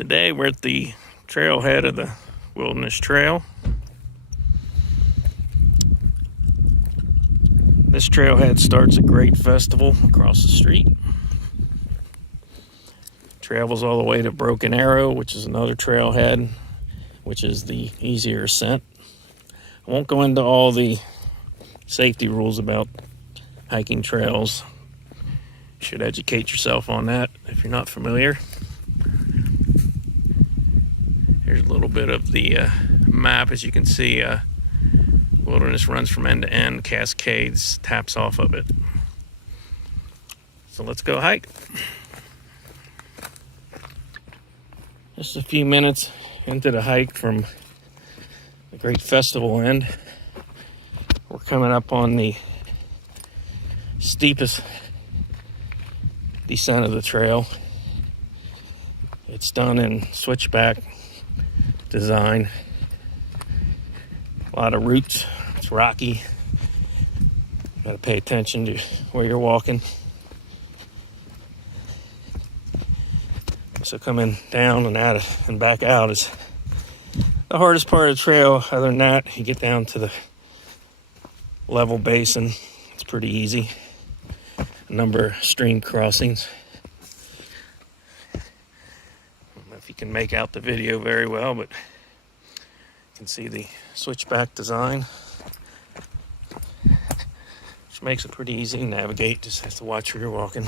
Today we're at the trailhead of the Wilderness Trail. This trailhead starts at Great Festival across the street. Travels all the way to Broken Arrow, which is another trailhead, which is the easier ascent. I won't go into all the safety rules about hiking trails. You should educate yourself on that if you're not familiar. Here's a little bit of the map. As you can see, Wilderness runs from end to end, Cascades taps off of it. So let's go hike. Just a few minutes into the hike from the Great Festival end. We're coming up on the steepest descent of the trail. It's done in switchback design. A lot of roots. It's rocky. Got to pay attention to where you're walking. So coming down and out and back out is the hardest part of the trail. Other than that, you get down to the level basin. It's pretty easy. A number of stream crossings. I don't know if you can make out the video very well, but you can see the switchback design, which makes it pretty easy to navigate. Just have to watch where you're walking.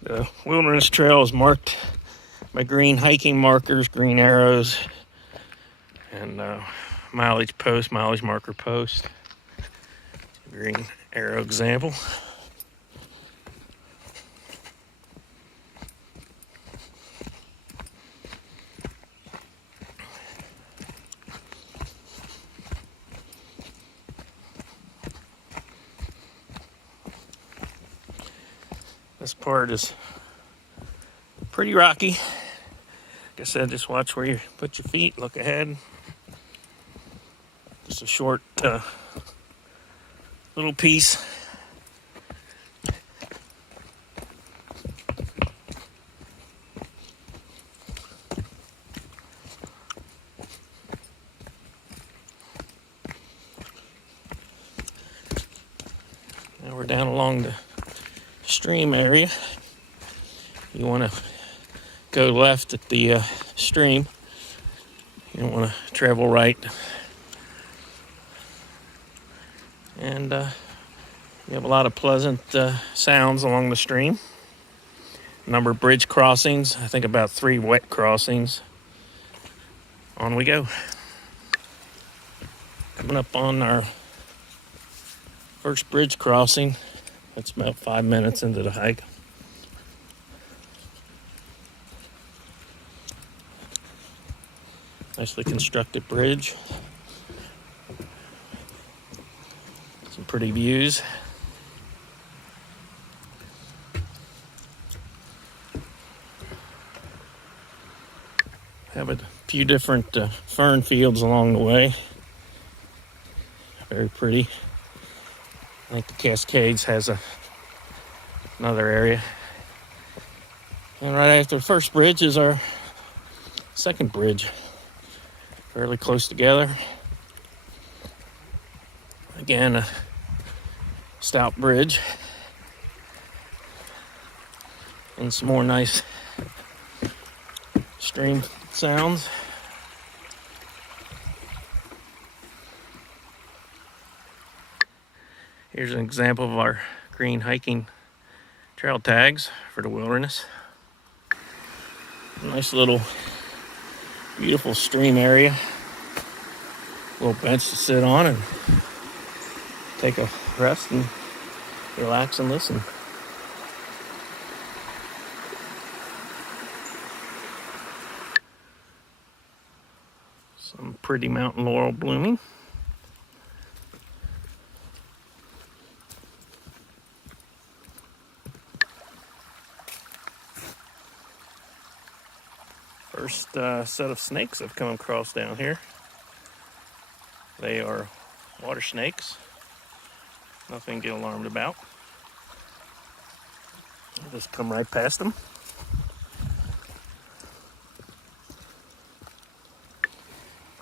The Wilderness Trail is marked by green hiking markers, green arrows, and mileage marker post. Green arrow example. This part is pretty rocky. Like I said, just watch where you put your feet, look ahead. Just a short little piece. Now we're down along the stream area. You want to go left at the stream. You don't want to travel right. And you have a lot of pleasant sounds along the stream. A number of bridge crossings. I think about 3 wet crossings. On we go. Coming up on our first bridge crossing. That's about 5 minutes into the hike. Nicely constructed bridge. Some pretty views. Have a few different fern fields along the way. Very pretty. I think the Cascades has another area. And right after the first bridge is our second bridge. Fairly close together. Again, a stout bridge. And some more nice stream sounds. Here's an example of our green hiking trail tags for the wilderness. Nice little beautiful stream area. A little bench to sit on and take a rest and relax and listen. Some pretty mountain laurel blooming. First set of snakes I've come across down here. They are water snakes. Nothing to get alarmed about. I'll just come right past them.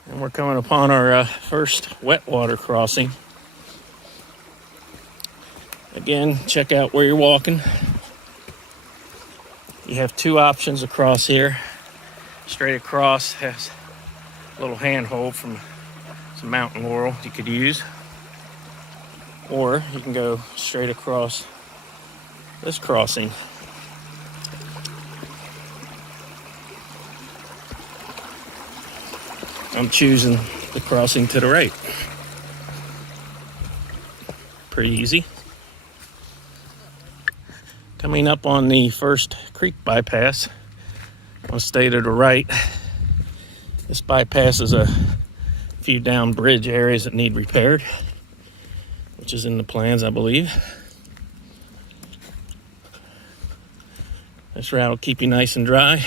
And we're coming upon our first wet water crossing. Again, check out where you're walking. You have two options across here. Straight across has a little handhold from some mountain laurel you could use. Or you can go straight across this crossing. I'm choosing the crossing to the right. Pretty easy. Coming up on the first creek bypass, I'll stay to the right. This bypass is a few down bridge areas that need repaired, which is in the plans, I believe. This route will keep you nice and dry.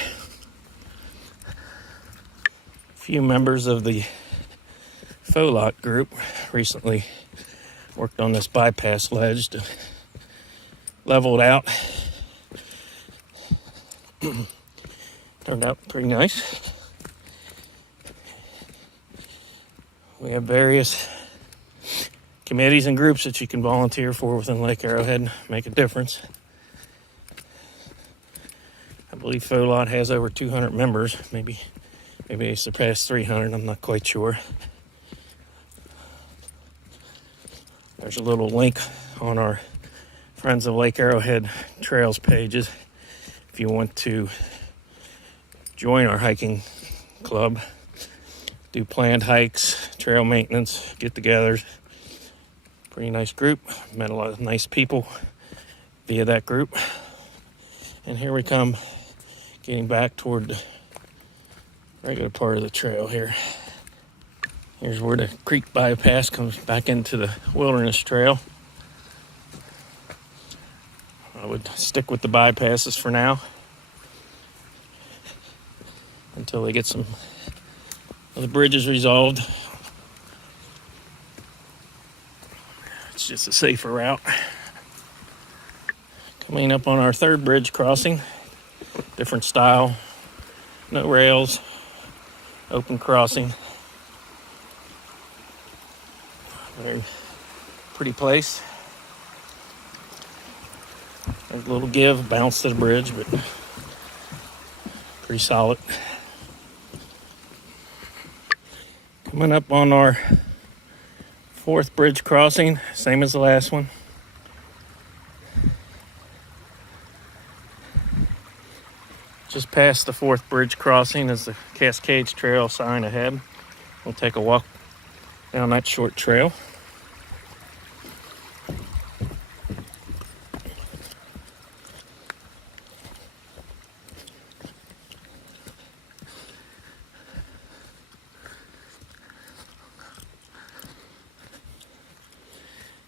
A few members of the Folot group recently worked on this bypass ledge to level it out. Turned out pretty nice. We have various committees and groups that you can volunteer for within Lake Arrowhead, make a difference. I believe Folot has over 200 members. Maybe they surpassed 300. I'm not quite sure. There's a little link on our Friends of Lake Arrowhead Trails pages if you want to join our hiking club, do planned hikes, trail maintenance, get-togethers. Pretty nice group. Met a lot of nice people via that group. And here we come, getting back toward the regular part of the trail here. Here's where the creek bypass comes back into the wilderness trail. I would stick with the bypasses for now until they get some of the bridges resolved. It's just a safer route. Coming up on our third bridge crossing, different style, no rails, open crossing. Very pretty place. There's a little give, bounce to the bridge, but pretty solid. Coming up on our fourth bridge crossing, same as the last one. Just past the fourth bridge crossing is the Cascades Trail sign ahead. We'll take a walk down that short trail.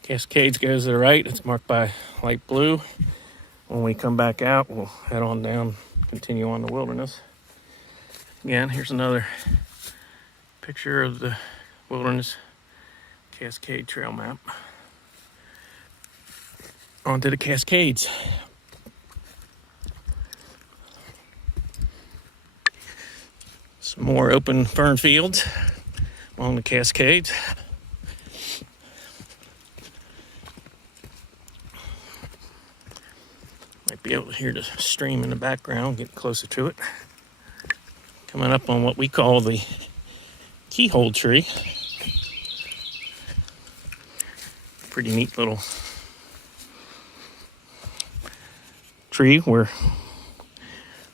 Cascades goes to the right. It's marked by light blue. When we come back out, we'll head on down, continue on the wilderness. Again, here's another picture of the wilderness Cascade Trail map. On to the Cascades. Some more open fern fields along the Cascades. Might be able to hear the stream in the background, getting closer to it. Coming up on what we call the keyhole tree. Pretty neat little tree where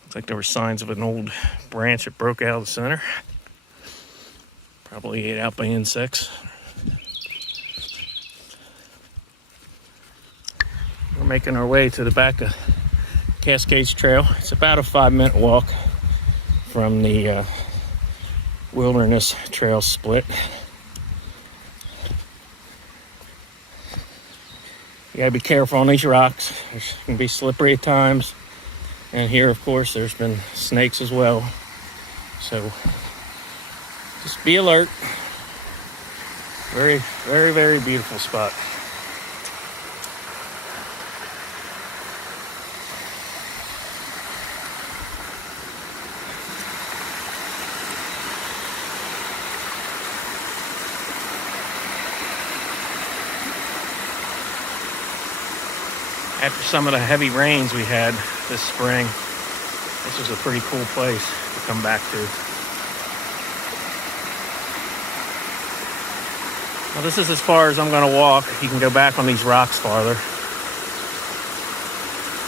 looks like there were signs of an old branch that broke out of the center. Probably ate out by insects. We're making our way to the back of Cascades Trail. It's about a 5-minute walk from the Wilderness Trail split. You gotta be careful on these rocks. They can be slippery at times. And here, of course, there's been snakes as well. So just be alert. Very, very, very beautiful spot. After some of the heavy rains we had this spring, this is a pretty cool place to come back to. Well, this is as far as I'm going to walk. You can go back on these rocks farther.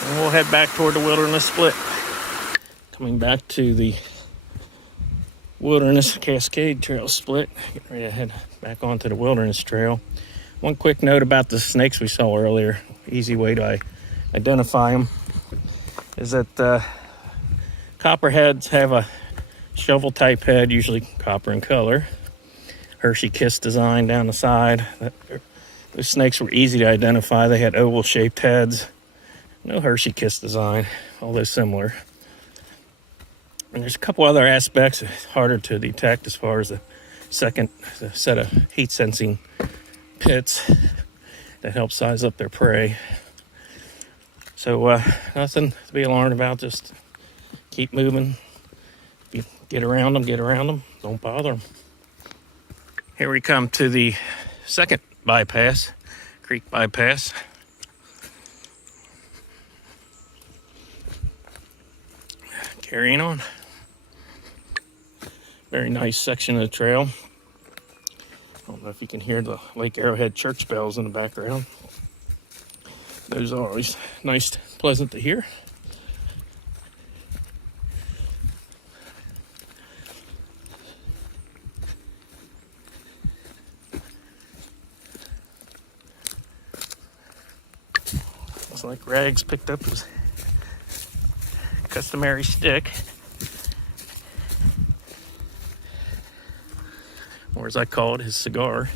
And we'll head back toward the Wilderness Split. Coming back to the Wilderness Cascade Trail Split. Getting ready to head back onto the Wilderness Trail. One quick note about the snakes we saw earlier. Easy way to identify them is that copperheads have a shovel type head, usually copper in color. Hershey Kiss design down the side. Those snakes were easy to identify. They had oval shaped heads. No Hershey Kiss design, although similar. And there's a couple other aspects harder to detect as far as the set of heat sensing pits that help size up their prey. So nothing to be alarmed about, just keep moving. Get around them, don't bother them. Here we come to the second bypass, creek bypass. Carrying on. Very nice section of the trail. I don't know if you can hear the Lake Arrowhead church bells in the background. Those are always nice, pleasant to hear. Looks like Rags picked up his customary stick. Or as I call it, his cigar.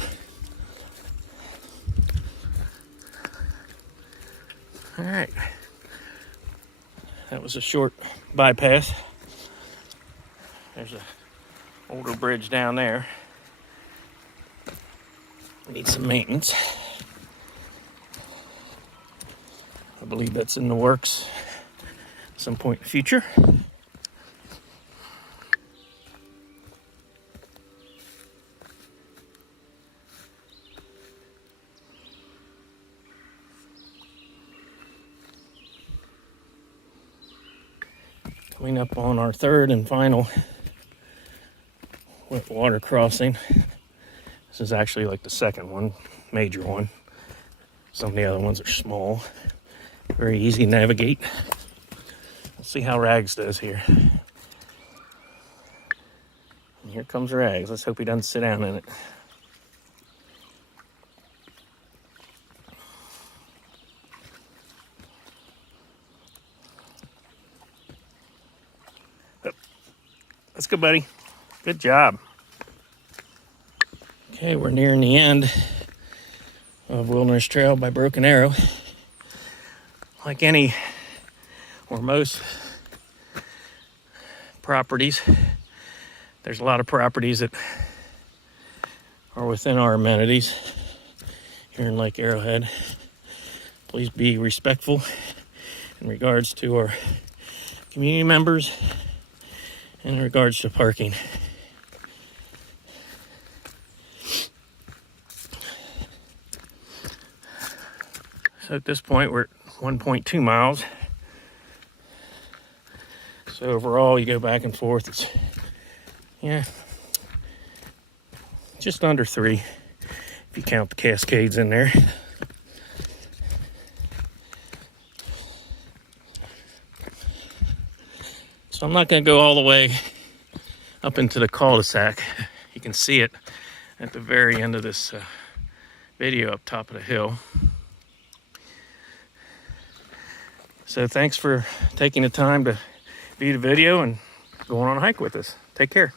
All right. That was a short bypass. There's an older bridge down there. Needs some maintenance. I believe that's in the works at some point in the future. Coming up on our third and final wet water crossing. This is actually like the second one, major one. Some of the other ones are small. Very easy to navigate. Let's see how Rags does here. And here comes Rags. Let's hope he doesn't sit down in it. Let's go, buddy. Good job. Okay, we're nearing the end of Wilderness Trail by Broken Arrow. Like any or most properties, there's a lot of properties that are within our amenities here in Lake Arrowhead. Please be respectful in regards to our community members and in regards to parking. So at this point, we're at 1.2 miles. So overall, you go back and forth, it's, just under 3, if you count the Cascades in there. So I'm not going to go all the way up into the cul-de-sac. You can see it at the very end of this video up top of the hill. So thanks for taking the time to view the video and going on a hike with us. Take care.